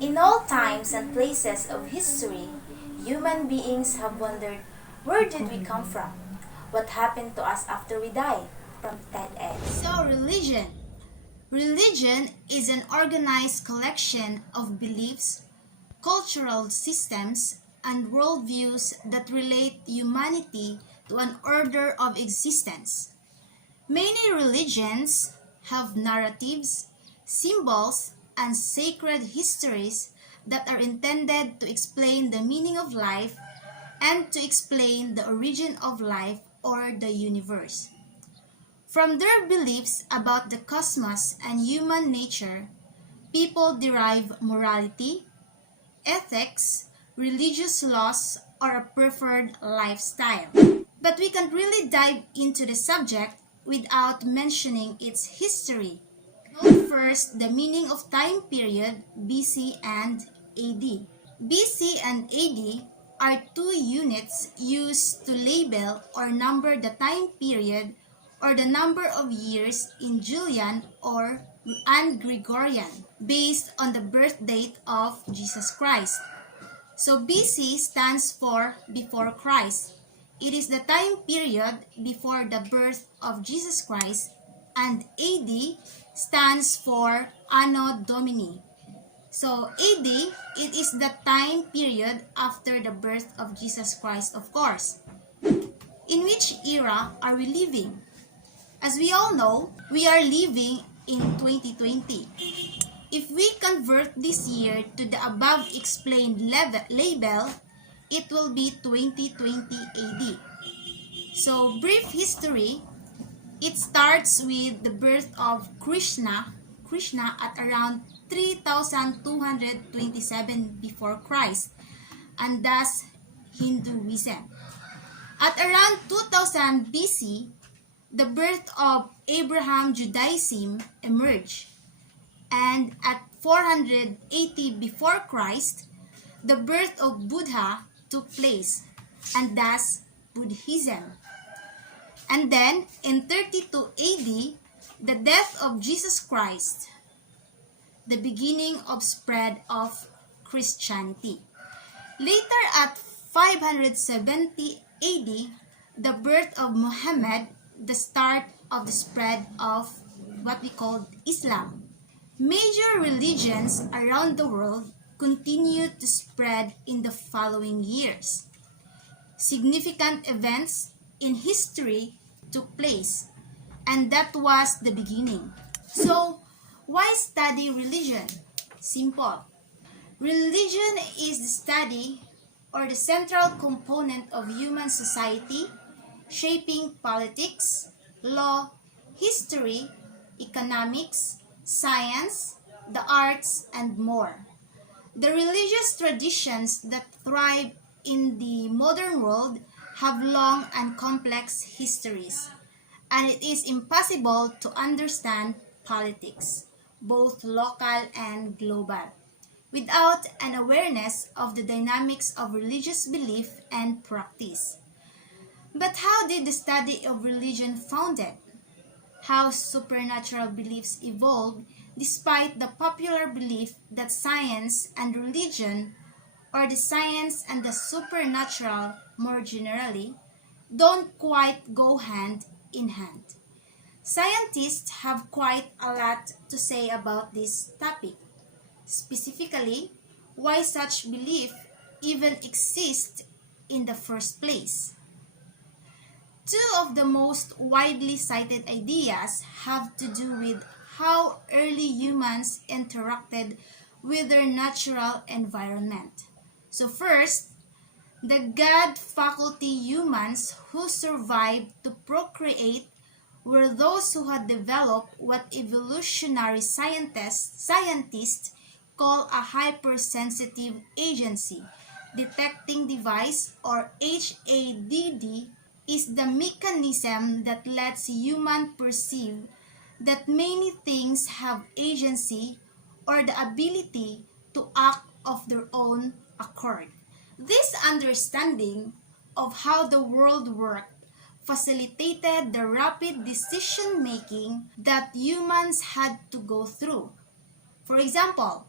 In all times and places of history, human beings have wondered, where did we come from? What happened to us after we die? From Ted Ed. So, religion. Religion is an organized collection of beliefs, cultural systems, and worldviews that relate humanity to an order of existence. Many religions have narratives, symbols, and sacred histories that are intended to explain the meaning of life and to explain the origin of life or the universe. From their beliefs about the cosmos and human nature, people derive morality, ethics, religious laws, or a preferred lifestyle. But we can't really dive into the subject without mentioning its history. Note first the meaning of time period BC and AD. BC and AD are two units used to label or number the time period or the number of years in Julian and Gregorian based on the birth date of Jesus Christ. So BC stands for before Christ. It is the time period before the birth of Jesus Christ, and AD stands for Anno Domini. So AD, it is the time period after the birth of Jesus Christ, of course. In which era are we living? As we all know, we are living in 2020. If we convert this year to the above explained label, it will be 2020 AD. So, brief history, it starts with the birth of Krishna at around 3227 before Christ, and thus Hinduism. At around 2000 BC, the birth of Abraham Judaism emerged, and at 480 before Christ, the birth of Buddha took place, and thus Buddhism. And then, in 32 AD, the death of Jesus Christ, the beginning of spread of Christianity. Later at 570 AD, the birth of Muhammad, the start of the spread of what we call Islam. Major religions around the world continued to spread in the following years. Significant events in history took place, and that was the beginning. So, why study religion? Simple. Religion is the study or the central component of human society, shaping politics, law, history, economics, science, the arts, and more. The religious traditions that thrive in the modern world have long and complex histories, and it is impossible to understand politics, both local and global, without an awareness of the dynamics of religious belief and practice. But how did the study of religion founded? How supernatural beliefs evolved despite the popular belief that science and religion, or the science and the supernatural more generally, don't quite go hand in hand. Scientists have quite a lot to say about this topic. Specifically, why such belief even exists in the first place. Two of the most widely cited ideas have to do with how early humans interacted with their natural environment. So first, the God faculty humans who survived to procreate were those who had developed what evolutionary scientists call a hypersensitive agency. Detecting device, or HADD, is the mechanism that lets humans perceive that many things have agency or the ability to act of their own accord. This understanding of how the world worked facilitated the rapid decision-making that humans had to go through. For example,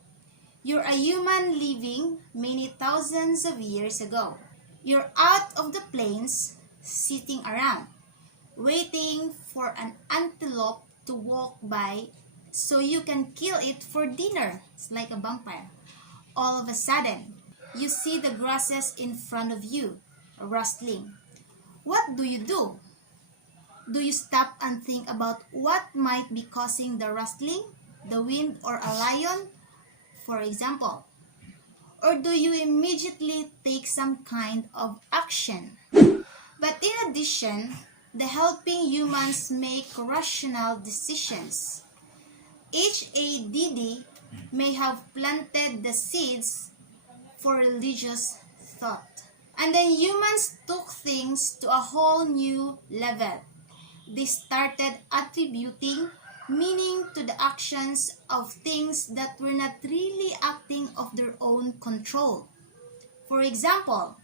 You're a human living many thousands of years ago. You're out of the plains, sitting around, waiting for an antelope to walk by so you can kill it for dinner. It's like a vampire. All of a sudden, you see the grasses in front of you, rustling. What do? Do you stop and think about what might be causing the rustling? The wind or a lion, for example? Or do you immediately take some kind of action? But in addition, the helping humans make rational decisions. HADD may have planted the seeds for religious thought. And then humans took things to a whole new level. They started attributing meaning to the actions of things that were not really acting of their own control. For example,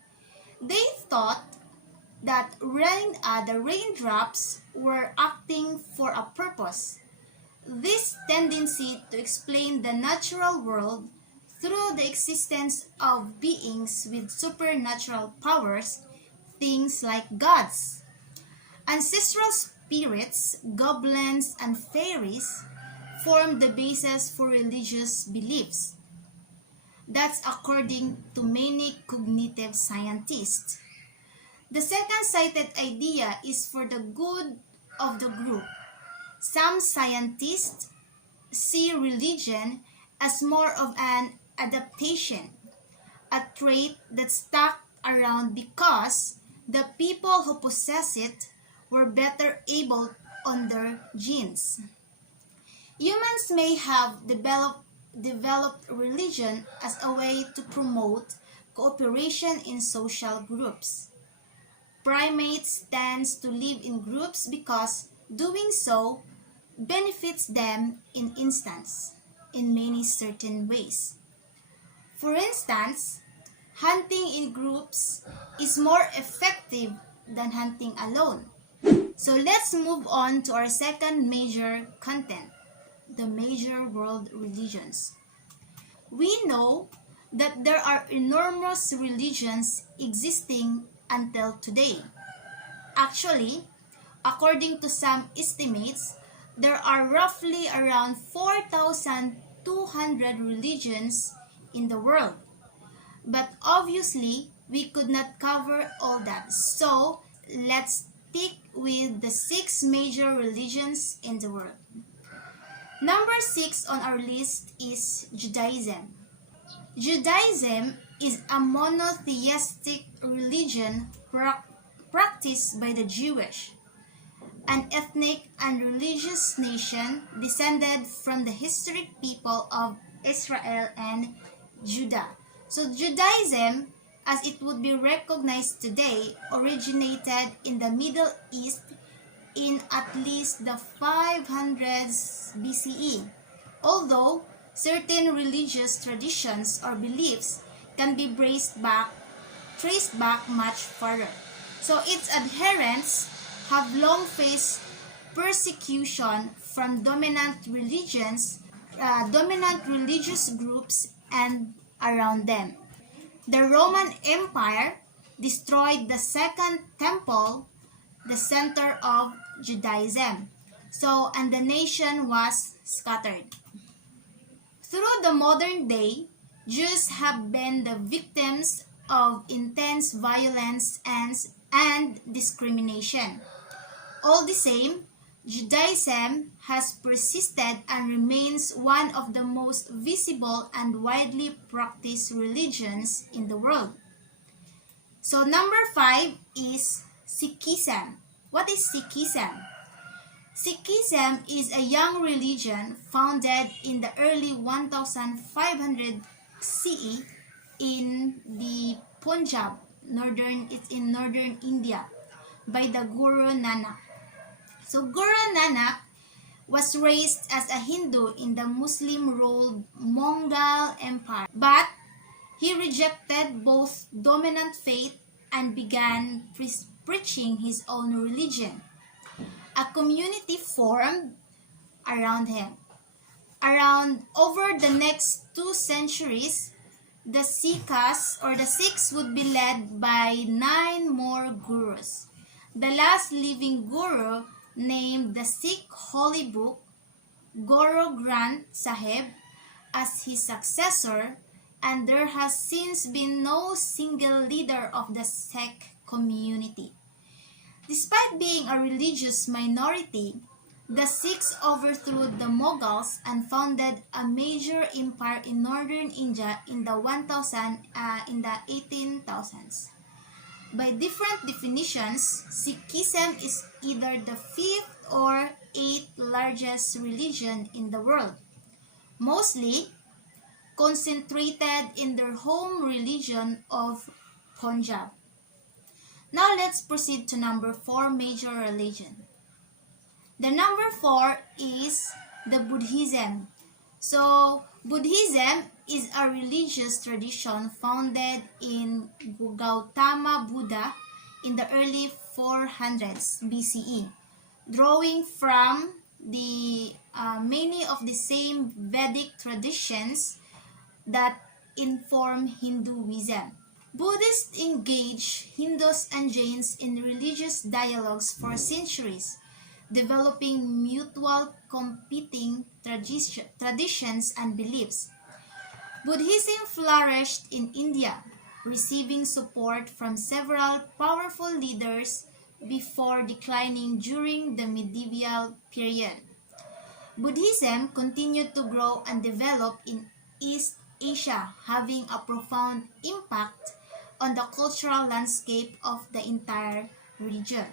they thought that the raindrops were acting for a purpose. This tendency to explain the natural world through the existence of beings with supernatural powers, things like gods, ancestral spirits, goblins, and fairies, form the basis for religious beliefs. That's according to many cognitive scientists. The second cited idea is for the good of the group. Some scientists see religion as more of an adaptation, a trait that stuck around because the people who possess it were better able on their genes. Humans may have developed religion as a way to promote cooperation in social groups. Primates tend to live in groups because doing so benefits them in many certain ways. For instance, hunting in groups is more effective than hunting alone. So let's move on to our second major content, the major world religions. We know that there are enormous religions existing until today. Actually, according to some estimates, there are roughly around 4,200 religions in the world. But obviously, we could not cover all that. So, let's stick with the 6 major religions in the world. Number 6 on our list is Judaism. Judaism is a monotheistic religion practiced by the Jewish, an ethnic and religious nation descended from the historic people of Israel and Judah. So Judaism, as it would be recognized today, originated in the Middle East in at least the 500s BCE, although certain religious traditions or beliefs can be traced back much further. So its adherents have long faced persecution from dominant religious groups and around them. The Roman Empire destroyed the Second Temple, the center of Judaism. And the nation was scattered. Through the modern day, Jews have been the victims of intense violence and discrimination. All the same, Judaism has persisted and remains one of the most visible and widely practiced religions in the world. So number 5 is Sikhism. What is Sikhism? Sikhism is a young religion founded in the early 1500 CE in the Punjab, in northern India, by the Guru Nanak. So Guru Nanak was raised as a Hindu in the Muslim-ruled Mongol Empire, but he rejected both dominant faith and began preaching his own religion. A community formed around him. Around over the next 2 centuries, the Sikhs would be led by 9 more gurus. The last living guru named the Sikh holy book Guru Granth Sahib as his successor, and there has since been no single leader of the Sikh community. Despite being a religious minority, the Sikhs overthrew the Mughals and founded a major empire in northern India in the 18,000s. By different definitions, Sikhism is either the fifth or eighth largest religion in the world, mostly concentrated in their home religion of Punjab. Now let's proceed to number 4 major religion. The number 4 is the Buddhism. So Buddhism is a religious tradition founded in Gautama Buddha in the early 400s BCE, drawing from the many of the same Vedic traditions that inform Hinduism. Buddhists engaged Hindus and Jains in religious dialogues for centuries, developing mutual competing traditions and beliefs. Buddhism flourished in India, receiving support from several powerful leaders before declining during the medieval period. Buddhism continued to grow and develop in East Asia, having a profound impact on the cultural landscape of the entire region.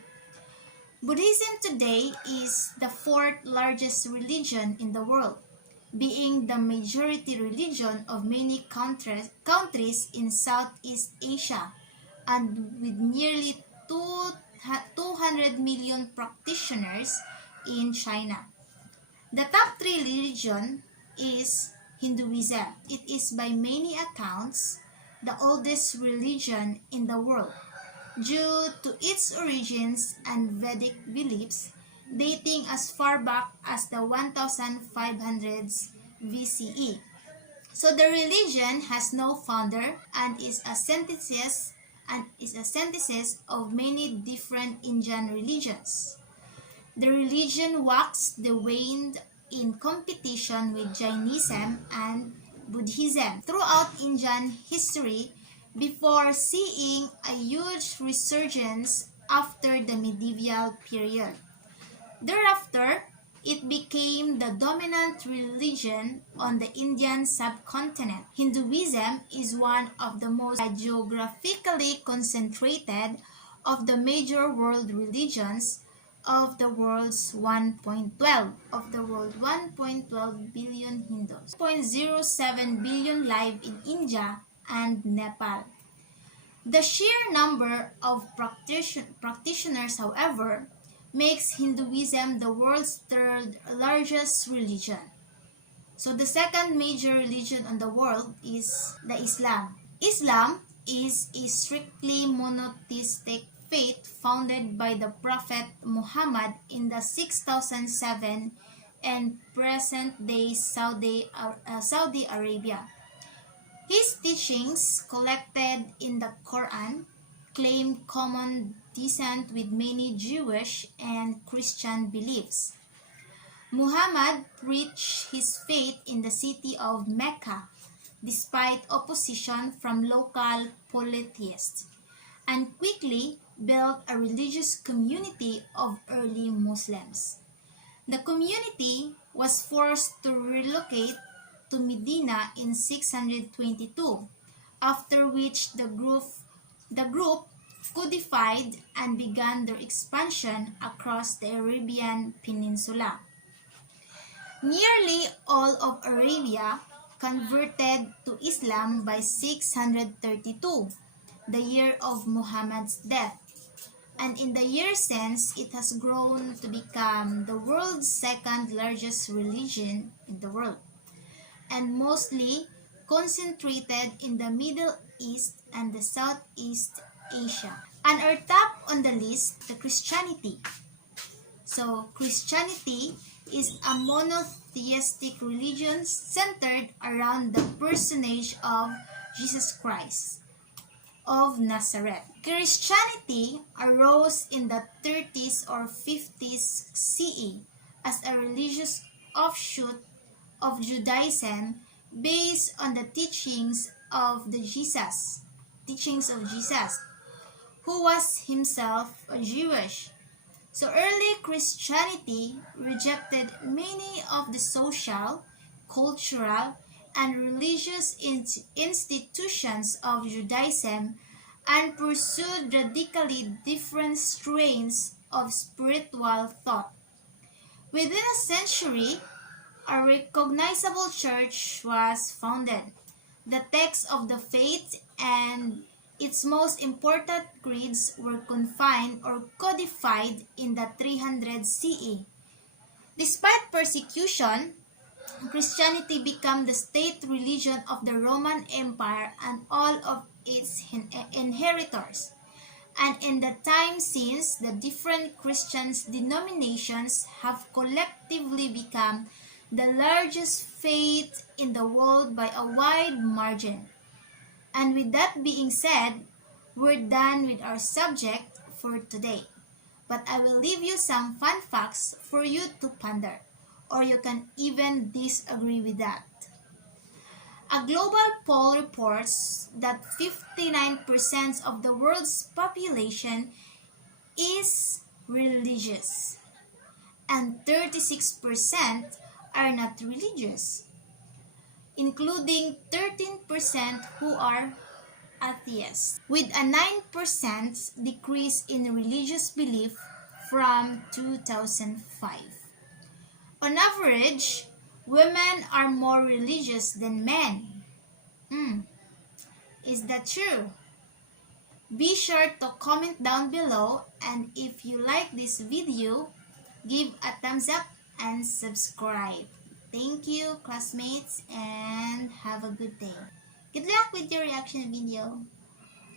Buddhism today is the fourth largest religion in the world, being the majority religion of many countries in Southeast Asia, and with nearly 200 million practitioners in China. The top 3 religion is Hinduism. It is by many accounts the oldest religion in the world due to its origins and Vedic beliefs dating as far back as the 1500s BCE. So the religion has no founder and is a synthesis of many different Indian religions. The religion waxed and waned in competition with Jainism and Buddhism throughout Indian history before seeing a huge resurgence after the medieval period. Thereafter, it became the dominant religion on the Indian subcontinent. Hinduism is one of the most geographically concentrated of the major world religions of the world's 1.12 billion Hindus. 0.07 billion live in India and Nepal. The sheer number of practitioners, however, makes Hinduism the world's third largest religion. So the second major religion in the world is the Islam. Islam is a strictly monotheistic faith founded by the Prophet Muhammad in the 6007 and present-day Saudi Arabia. His teachings, collected in the Quran, claim common descent with many Jewish and Christian beliefs. Muhammad preached his faith in the city of Mecca, despite opposition from local polytheists, and quickly built a religious community of early Muslims. The community was forced to relocate to Medina in 622, after which the group codified and began their expansion across the Arabian Peninsula. Nearly all of Arabia converted to Islam by 632, the year of Muhammad's death, and in the years since it has grown to become the world's second largest religion in the world, and mostly concentrated in the Middle East and the Southeast Asia. And our top on the list, the Christianity. So Christianity is a monotheistic religion centered around the personage of Jesus Christ of Nazareth. Christianity arose in the 30s or 50s CE as a religious offshoot of Judaism based on the teachings of Jesus, who was himself Jewish. So early Christianity rejected many of the social, cultural, and religious institutions of Judaism and pursued radically different strains of spiritual thought. Within a century, a recognizable church was founded. The text of the faith and its most important creeds were confined or codified in the 300 CE. Despite persecution, Christianity became the state religion of the Roman Empire and all of its inheritors. And in the time since, the different Christian denominations have collectively become the largest faith in the world by a wide margin. And with that being said, we're done with our subject for today. But I will leave you some fun facts for you to ponder, or you can even disagree with that. A global poll reports that 59% of the world's population is religious, and 36% are not religious, including 13% who are atheists, with a 9% decrease in religious belief from 2005. On average, women are more religious than men. Is that true? Be sure to comment down below, and if you like this video, give a thumbs up and subscribe. Thank you, classmates, and have a good day. Good luck with your reaction video.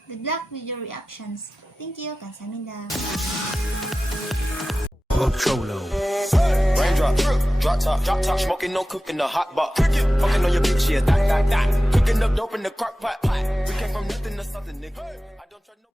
Good luck with your reactions. Thank you. 감사합니다. Jonalou. Raindrop, drop top, smoking, no cooking, the hot pot. Fucking on your bitch, yeah, that. Cooking up dope in the crock pot. We came from nothing to something, nigga. I don't try no.